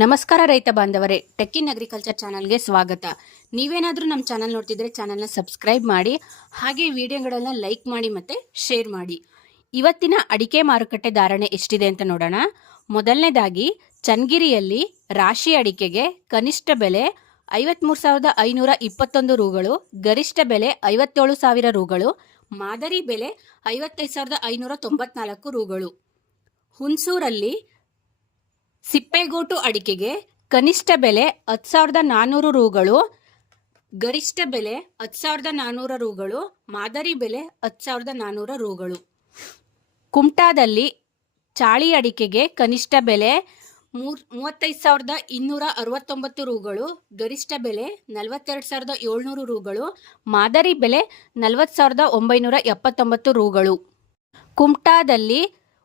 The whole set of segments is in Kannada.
ನಮಸ್ಕಾರ ರೈತ ಬಾಂಧವರೇ, ಟೆಕ್ಕಿನ್ ಅಗ್ರಿಕಲ್ಚರ್ ಚಾನಲ್ಗೆ ಸ್ವಾಗತ. ನೀವೇನಾದರೂ ನಮ್ಮ ಚಾನಲ್ ನೋಡ್ತಿದ್ರೆ ಚಾನಲ್ನ ಸಬ್ಸ್ಕ್ರೈಬ್ ಮಾಡಿ, ಹಾಗೆ ವಿಡಿಯೋಗಳನ್ನ ಲೈಕ್ ಮಾಡಿ ಮತ್ತು ಶೇರ್ ಮಾಡಿ. ಇವತ್ತಿನ ಅಡಿಕೆ ಮಾರುಕಟ್ಟೆ ಧಾರಣೆ ಎಷ್ಟಿದೆ ಅಂತ ನೋಡೋಣ. ಮೊದಲನೇದಾಗಿ, ಚನ್ನಗಿರಿಯಲ್ಲಿ ರಾಶಿ ಅಡಿಕೆಗೆ ಕನಿಷ್ಠ ಬೆಲೆ ಐವತ್ಮೂರು ಸಾವಿರದ ಐನೂರ ಇಪ್ಪತ್ತೊಂದು ರೂಗಳು, ಗರಿಷ್ಠ ಬೆಲೆ ಐವತ್ತೇಳು ಸಾವಿರ ರೂಗಳು, ಮಾದರಿ ಬೆಲೆ ಐವತ್ತೈದು ಸಾವಿರದ ಐನೂರ ತೊಂಬತ್ನಾಲ್ಕು ರೂಗಳು. ಹುಣಸೂರಲ್ಲಿ ಸಿಪ್ಪೆಗೋಟು ಅಡಿಕೆಗೆ ಕನಿಷ್ಠ ಬೆಲೆ ಹತ್ತು ಸಾವಿರದ ನಾನ್ನೂರು ರೂಗಳು, ಗರಿಷ್ಠ ಬೆಲೆ ಹತ್ತು ಸಾವಿರದ ನಾನ್ನೂರ ರೂಗಳು, ಮಾದರಿ ಬೆಲೆ ಹತ್ತು ಸಾವಿರದ ನಾನ್ನೂರ ರೂಗಳು. ಕುಮಟಾದಲ್ಲಿ ಚಾಳಿ ಅಡಿಕೆಗೆ ಕನಿಷ್ಠ ಬೆಲೆ ಮೂರ್, ಮೂವತ್ತೈದು ಸಾವಿರದ ಇನ್ನೂರ ಅರವತ್ತೊಂಬತ್ತು ರೂಗಳು, ಗರಿಷ್ಠ ಬೆಲೆ ನಲವತ್ತೆರಡು ಸಾವಿರದ ಏಳ್ನೂರು ರೂಗಳು, ಮಾದರಿ ಬೆಲೆ ನಲವತ್ತು ಸಾವಿರದ ಒಂಬೈನೂರ ಎಪ್ಪತ್ತೊಂಬತ್ತು ರೂಗಳು. ಕುಮಟಾದಲ್ಲಿ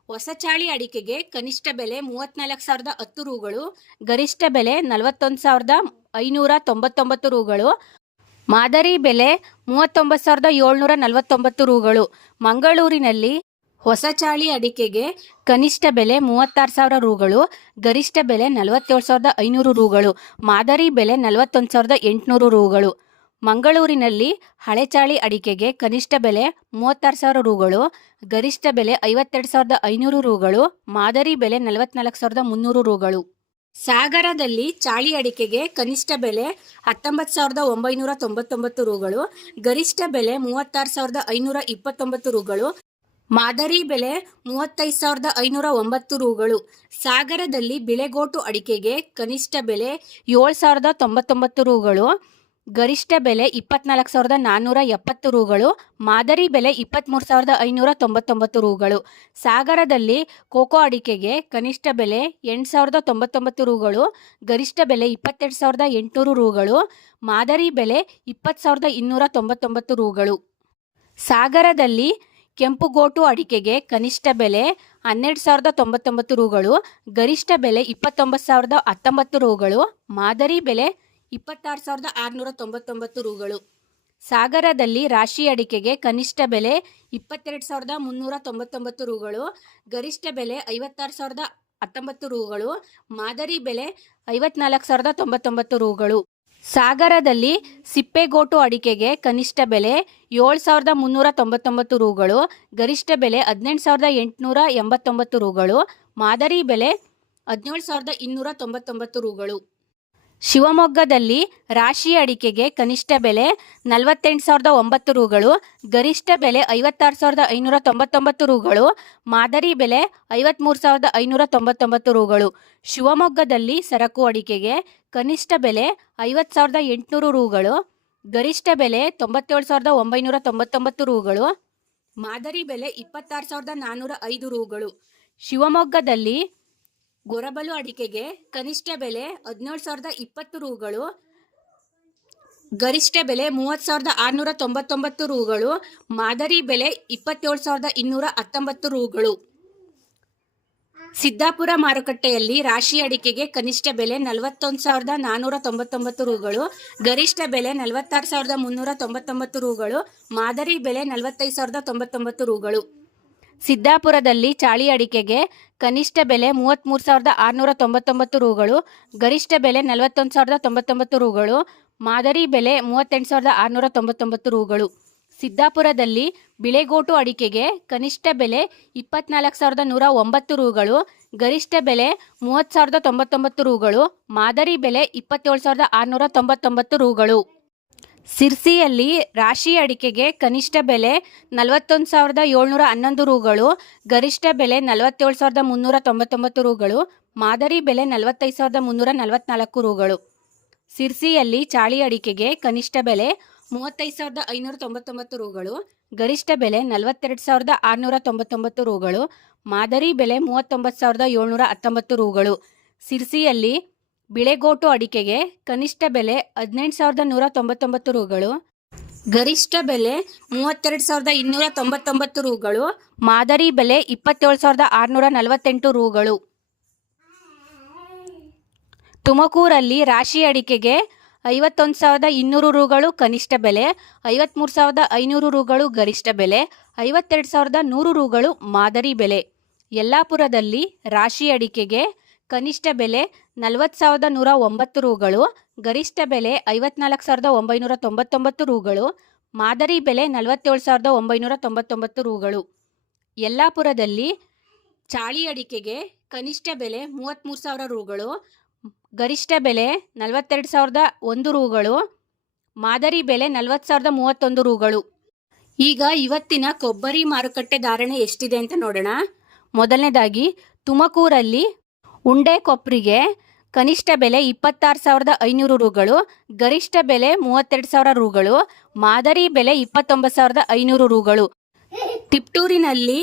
ಹೊಸ ಚಾಳಿ ಅಡಿಕೆಗೆ ಕನಿಷ್ಠ ಬೆಲೆ ಮೂವತ್ನಾಲ್ಕು ಸಾವಿರದ ಹತ್ತು ರೂಗಳು, ಗರಿಷ್ಠ ಬೆಲೆ ನಲವತ್ತೊಂದು ಸಾವಿರದ ಐನೂರ ತೊಂಬತ್ತೊಂಬತ್ತು ರೂಗಳು, ಮಾದರಿ ಬೆಲೆ ಮೂವತ್ತೊಂಬತ್ತು ಸಾವಿರದ ಏಳ್ನೂರ ನಲವತ್ತೊಂಬತ್ತು ರೂಗಳು. ಮಂಗಳೂರಿನಲ್ಲಿ ಹೊಸ ಚಾಳಿ ಅಡಿಕೆಗೆ ಕನಿಷ್ಠ ಬೆಲೆ ಮೂವತ್ತಾರು ಸಾವಿರ ರೂಗಳು, ಗರಿಷ್ಠ ಬೆಲೆ ನಲವತ್ತೇಳು ಸಾವಿರದ ಐನೂರು ರೂಗಳು, ಮಾದರಿ ಬೆಲೆ ನಲವತ್ತೊಂದು ಸಾವಿರದ ಎಂಟುನೂರು ರೂಗಳು. ಮಂಗಳೂರಿನಲ್ಲಿ ಹಳೆಚಾಳಿ ಅಡಿಕೆಗೆ ಕನಿಷ್ಠ ಬೆಲೆ ಮೂವತ್ತಾರು ಸಾವಿರ ರೂಗಳು, ಗರಿಷ್ಠ ಬೆಲೆ ಐವತ್ತೆರಡು ಸಾವಿರದ ಐನೂರು ರೂಗಳು, ಮಾದರಿ ಬೆಲೆ ನಲವತ್ನಾಲ್ಕು ಸಾವಿರದ ಮುನ್ನೂರು ರೂಗಳು. ಸಾಗರದಲ್ಲಿ ಚಾಳಿ ಅಡಿಕೆಗೆ ಕನಿಷ್ಠ ಬೆಲೆ ಹತ್ತೊಂಬತ್ತು ಸಾವಿರದ ಒಂಬೈನೂರ ತೊಂಬತ್ತೊಂಬತ್ತು ರೂಗಳು, ಗರಿಷ್ಠ ಬೆಲೆ ಮೂವತ್ತಾರು ಸಾವಿರದ ಐನೂರ ಇಪ್ಪತ್ತೊಂಬತ್ತು ರೂಗಳು, ಮಾದರಿ ಬೆಲೆ ಮೂವತ್ತೈದು ಸಾವಿರದ ಐನೂರ ಒಂಬತ್ತು ರೂಗಳು. ಸಾಗರದಲ್ಲಿ ಬಿಳೆಗೋಟು ಅಡಿಕೆಗೆ ಕನಿಷ್ಠ ಬೆಲೆ ಏಳು ಸಾವಿರದ ತೊಂಬತ್ತೊಂಬತ್ತು ರೂಗಳು ಗರಿಷ್ಠ ಬೆಲೆ ಇಪ್ಪತ್ನಾಲ್ಕು ಸಾವಿರದ ನಾನ್ನೂರ ಎಪ್ಪತ್ತು ರೂಗಳು, ಮಾದರಿ ಬೆಲೆ ಇಪ್ಪತ್ತ್ಮೂರು ಸಾವಿರದ ಐನೂರ ತೊಂಬತ್ತೊಂಬತ್ತು ರೂಗಳು. ಸಾಗರದಲ್ಲಿ ಕೋಕೋ ಅಡಿಕೆಗೆ ಕನಿಷ್ಠ ಬೆಲೆ ಎಂಟು ಸಾವಿರದ ತೊಂಬತ್ತೊಂಬತ್ತು ರೂಗಳು, ಗರಿಷ್ಠ ಬೆಲೆ ಇಪ್ಪತ್ತೆರಡು ಸಾವಿರದ ಎಂಟುನೂರು ರೂಗಳು, ಮಾದರಿ ಬೆಲೆ ಇಪ್ಪತ್ತು ಸಾವಿರದ ಇನ್ನೂರ ತೊಂಬತ್ತೊಂಬತ್ತು ರೂಗಳು. ಸಾಗರದಲ್ಲಿ ಕೆಂಪುಗೋಟು ಅಡಿಕೆಗೆ ಕನಿಷ್ಠ ಬೆಲೆ ಹನ್ನೆರಡು ಸಾವಿರದ ತೊಂಬತ್ತೊಂಬತ್ತು ರೂಗಳು, ಗರಿಷ್ಠ ಬೆಲೆ ಇಪ್ಪತ್ತೊಂಬತ್ತು ಸಾವಿರದ ಹತ್ತೊಂಬತ್ತು ರೂಗಳು, ಮಾದರಿ ಬೆಲೆ ಇಪ್ಪತ್ತಾರು ಸಾವಿರದ ಆರುನೂರ ತೊಂಬತ್ತೊಂಬತ್ತು ರೂಗಳು. ಸಾಗರದಲ್ಲಿ ರಾಶಿ ಅಡಿಕೆಗೆ ಕನಿಷ್ಠ ಬೆಲೆ ಇಪ್ಪತ್ತೆರಡು ಸಾವಿರದ ಮುನ್ನೂರ ತೊಂಬತ್ತೊಂಬತ್ತು ರೂಗಳು, ಗರಿಷ್ಠ ಬೆಲೆ ಐವತ್ತಾರು ಸಾವಿರದ ಹತ್ತೊಂಬತ್ತು ರೂಗಳು, ಮಾದರಿ ಬೆಲೆ ಐವತ್ನಾಲ್ಕು ಸಾವಿರದ ತೊಂಬತ್ತೊಂಬತ್ತು ರೂಗಳು. ಸಾಗರದಲ್ಲಿ ಸಿಪ್ಪೆಗೋಟು ಅಡಿಕೆಗೆ ಕನಿಷ್ಠ ಬೆಲೆ ಏಳು ಸಾವಿರದ ಮುನ್ನೂರ ತೊಂಬತ್ತೊಂಬತ್ತು ರೂಗಳು, ಗರಿಷ್ಠ ಬೆಲೆ ಹದಿನೆಂಟು ಸಾವಿರದ ಎಂಟುನೂರ ಎಂಬತ್ತೊಂಬತ್ತು ರೂಗಳು, ಮಾದರಿ ಬೆಲೆ ಹದಿನೇಳು ಸಾವಿರದ ಇನ್ನೂರ ತೊಂಬತ್ತೊಂಬತ್ತು ರೂಗಳು. ಶಿವಮೊಗ್ಗದಲ್ಲಿ ರಾಶಿ ಅಡಿಕೆಗೆ ಕನಿಷ್ಠ ಬೆಲೆ ನಲವತ್ತೆಂಟು ಸಾವಿರದ ಒಂಬತ್ತು ರೂಗಳು, ಗರಿಷ್ಠ ಬೆಲೆ ಐವತ್ತಾರು ಸಾವಿರದ ಐನೂರ ತೊಂಬತ್ತೊಂಬತ್ತು ರೂಗಳು, ಮಾದರಿ ಬೆಲೆ ಐವತ್ತ್ಮೂರು ಸಾವಿರದ ಐನೂರ ತೊಂಬತ್ತೊಂಬತ್ತು ರೂಗಳು. ಶಿವಮೊಗ್ಗದಲ್ಲಿ ಸರಕು ಅಡಿಕೆಗೆ ಕನಿಷ್ಠ ಬೆಲೆ ಐವತ್ತು ಸಾವಿರದ ಎಂಟುನೂರು ರೂಗಳು, ಗರಿಷ್ಠ ಬೆಲೆ ತೊಂಬತ್ತೇಳು ಸಾವಿರದ ಒಂಬೈನೂರ ತೊಂಬತ್ತೊಂಬತ್ತು ರೂಗಳು, ಮಾದರಿ ಬೆಲೆ ಇಪ್ಪತ್ತಾರು ಸಾವಿರದ ನಾನ್ನೂರ ಐದು ರೂಗಳು. ಶಿವಮೊಗ್ಗದಲ್ಲಿ ಗೊರಬಲು ಅಡಿಕೆಗೆ ಕನಿಷ್ಠ ಬೆಲೆ ಹದಿನೇಳು ಸಾವಿರದ ಇಪ್ಪತ್ತು ರೂಗಳು, ಗರಿಷ್ಠ ಬೆಲೆ ಮೂವತ್ತು ಸಾವಿರದ ಆರುನೂರ ತೊಂಬತ್ತೊಂಬತ್ತು ರೂಗಳು, ಮಾದರಿ ಬೆಲೆ ಇಪ್ಪತ್ತೇಳು ಸಾವಿರದ ಇನ್ನೂರ ಹತ್ತೊಂಬತ್ತು ರೂಗಳು. ಸಿದ್ದಾಪುರ ಮಾರುಕಟ್ಟೆಯಲ್ಲಿ ರಾಶಿ ಅಡಿಕೆಗೆ ಕನಿಷ್ಠ ಬೆಲೆ ನಲವತ್ತೊಂದು ಸಾವಿರದ ನಾನ್ನೂರ ತೊಂಬತ್ತೊಂಬತ್ತು ರೂಗಳು, ಗರಿಷ್ಠ ಬೆಲೆ ನಲವತ್ತಾರು ಸಾವಿರದ ಮುನ್ನೂರ ತೊಂಬತ್ತೊಂಬತ್ತು ರೂಗಳು, ಮಾದರಿ ಬೆಲೆ ನಲವತ್ತೈದು ಸಾವಿರದ ತೊಂಬತ್ತೊಂಬತ್ತು ರೂಗಳು. ಸಿದ್ದಾಪುರದಲ್ಲಿ ಚಾಳಿ ಅಡಿಕೆಗೆ ಕನಿಷ್ಠ ಬೆಲೆ ಮೂವತ್ತ್ಮೂರು ಸಾವಿರದ ಆರುನೂರ ತೊಂಬತ್ತೊಂಬತ್ತು ರೂಗಳು, ಗರಿಷ್ಠ ಬೆಲೆ ನಲವತ್ತೊಂದು ಸಾವಿರದ ತೊಂಬತ್ತೊಂಬತ್ತು ರೂಗಳು, ಮಾದರಿ ಬೆಲೆ ಮೂವತ್ತೆಂಟು ಸಾವಿರದ ಆರುನೂರ ತೊಂಬತ್ತೊಂಬತ್ತು ರೂಗಳು. ಸಿದ್ದಾಪುರದಲ್ಲಿ ಬಿಳೆಗೋಟು ಅಡಿಕೆಗೆ ಕನಿಷ್ಠ ಬೆಲೆ ಇಪ್ಪತ್ನಾಲ್ಕು ಸಾವಿರದ ನೂರ ಒಂಬತ್ತು ರೂಗಳು, ಗರಿಷ್ಠ ಬೆಲೆ ಮೂವತ್ತು ಸಾವಿರದ ತೊಂಬತ್ತೊಂಬತ್ತು ರೂಗಳು, ಮಾದರಿ ಬೆಲೆ ಇಪ್ಪತ್ತೇಳು ಸಾವಿರದ ಆರುನೂರ ತೊಂಬತ್ತೊಂಬತ್ತು ರೂಗಳು. ಸಿರ್ಸಿಯಲ್ಲಿ ರಾಶಿ ಅಡಿಕೆಗೆ ಕನಿಷ್ಠ ಬೆಲೆ ನಲವತ್ತೊಂದು ಸಾವಿರದ ಏಳ್ನೂರ ಹನ್ನೊಂದು ರೂಗಳು, ಗರಿಷ್ಠ ಬೆಲೆ ನಲವತ್ತೇಳು ಸಾವಿರದ ಮುನ್ನೂರ ತೊಂಬತ್ತೊಂಬತ್ತು ರೂಗಳು, ಮಾದರಿ ಬೆಲೆ ನಲವತ್ತೈದು ಸಾವಿರದ ಮುನ್ನೂರ ನಲವತ್ನಾಲ್ಕು ರೂಗಳು. ಸಿರ್ಸಿಯಲ್ಲಿ ಚಾಳಿ ಅಡಿಕೆಗೆ ಕನಿಷ್ಠ ಬೆಲೆ ಮೂವತ್ತೈದು ಸಾವಿರದ ಐನೂರ ತೊಂಬತ್ತೊಂಬತ್ತು ರೂಗಳು, ಗರಿಷ್ಠ ಬೆಲೆ ನಲವತ್ತೆರಡು ಸಾವಿರದ ಆರುನೂರ ತೊಂಬತ್ತೊಂಬತ್ತು ರೂಗಳು, ಮಾದರಿ ಬೆಲೆ ಮೂವತ್ತೊಂಬತ್ತು ಸಾವಿರದ ಏಳ್ನೂರ ಹತ್ತೊಂಬತ್ತು ರೂಗಳು. ಸಿರ್ಸಿಯಲ್ಲಿ ಬಿಳೆಗೋಟು ಅಡಿಕೆಗೆ ಕನಿಷ್ಠ ಬೆಲೆ ಹದಿನೆಂಟು ಸಾವಿರದ ನೂರ ತೊಂಬತ್ತೊಂಬತ್ತು ರೂಗಳು, ಗರಿಷ್ಠ ಬೆಲೆ ಮೂವತ್ತೆರಡು ಸಾವಿರದ ಇನ್ನೂರ ತೊಂಬತ್ತೊಂಬತ್ತು ರೂಗಳು, ಮಾದರಿ ಬೆಲೆ ಇಪ್ಪತ್ತೇಳು ಸಾವಿರದ ಆರುನೂರ ನಲವತ್ತೆಂಟು ರೂಗಳು. ತುಮಕೂರಲ್ಲಿ ರಾಶಿ ಅಡಿಕೆಗೆ ಐವತ್ತೊಂದು ಸಾವಿರದ ಇನ್ನೂರು ರೂಗಳು ಕನಿಷ್ಠ ಬೆಲೆ ಐವತ್ತ್ಮೂರು ಸಾವಿರದ ಐನೂರು ರೂಗಳು ಗರಿಷ್ಠ ಬೆಲೆ, ಐವತ್ತೆರಡು ಸಾವಿರದ ನೂರು ರೂಗಳು ಮಾದರಿ ಬೆಲೆ. ಯಲ್ಲಾಪುರದಲ್ಲಿ ರಾಶಿ ಅಡಿಕೆಗೆ ಕನಿಷ್ಠ ಬೆಲೆ ನಲವತ್ತು ಸಾವಿರದ ನೂರ ಒಂಬತ್ತು ರೂಗಳು, ಗರಿಷ್ಠ ಬೆಲೆ ಐವತ್ನಾಲ್ಕು ಸಾವಿರದ ಒಂಬೈನೂರ ತೊಂಬತ್ತೊಂಬತ್ತು ರೂಗಳು, ಮಾದರಿ ಬೆಲೆ ನಲವತ್ತೇಳು ಸಾವಿರದ ಒಂಬೈನೂರ ತೊಂಬತ್ತೊಂಬತ್ತು ರೂಗಳು. ಯಲ್ಲಾಪುರದಲ್ಲಿ ಚಾಳಿ ಅಡಿಕೆಗೆ ಕನಿಷ್ಠ ಬೆಲೆ ಮೂವತ್ತ್ಮೂರು ಸಾವಿರ ರೂಗಳು, ಗರಿಷ್ಠ ಬೆಲೆ ನಲವತ್ತೆರಡು ಸಾವಿರದ ಒಂದು ರೂಗಳು, ಮಾದರಿ ಬೆಲೆ ನಲವತ್ತು ಸಾವಿರದ ಮೂವತ್ತೊಂದು ರೂಗಳು. ಈಗ ಇವತ್ತಿನ ಕೊಬ್ಬರಿ ಮಾರುಕಟ್ಟೆ ಧಾರಣೆ ಎಷ್ಟಿದೆ ಅಂತ ನೋಡೋಣ. ಮೊದಲನೇದಾಗಿ ತುಮಕೂರಲ್ಲಿ ಉಂಡೆ ಕೊಬ್ಬರಿಗೆ ಕನಿಷ್ಠ ಬೆಲೆ ಇಪ್ಪತ್ತಾರು ಸಾವಿರದ ಐನೂರು ರೂಗಳು, ಗರಿಷ್ಠ ಬೆಲೆ ಮೂವತ್ತೆರಡು ಸಾವಿರ ರೂಗಳು, ಮಾದರಿ ಬೆಲೆ ಇಪ್ಪತ್ತೊಂಬತ್ತು ಸಾವಿರದ ಐನೂರು ರೂಗಳು. ತಿಪ್ಟೂರಿನಲ್ಲಿ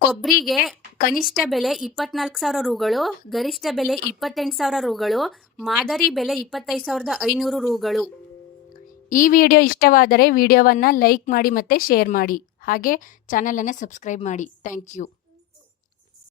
ಕೊಬ್ಬರಿಗೆ ಕನಿಷ್ಠ ಬೆಲೆ ಇಪ್ಪತ್ನಾಲ್ಕು ಸಾವಿರ ರೂಗಳು, ಗರಿಷ್ಠ ಬೆಲೆ ಇಪ್ಪತ್ತೆಂಟು ಸಾವಿರ ರೂಗಳು, ಮಾದರಿ ಬೆಲೆ ಇಪ್ಪತ್ತೈದು ಸಾವಿರದ ಐನೂರು ರೂಗಳು. ಈ ವಿಡಿಯೋ ಇಷ್ಟವಾದರೆ ವಿಡಿಯೋವನ್ನು ಲೈಕ್ ಮಾಡಿ ಮತ್ತು ಶೇರ್ ಮಾಡಿ. ಹಾಗೆ ಚಾನಲನ್ನು ಸಬ್ಸ್ಕ್ರೈಬ್ ಮಾಡಿ. Thank you.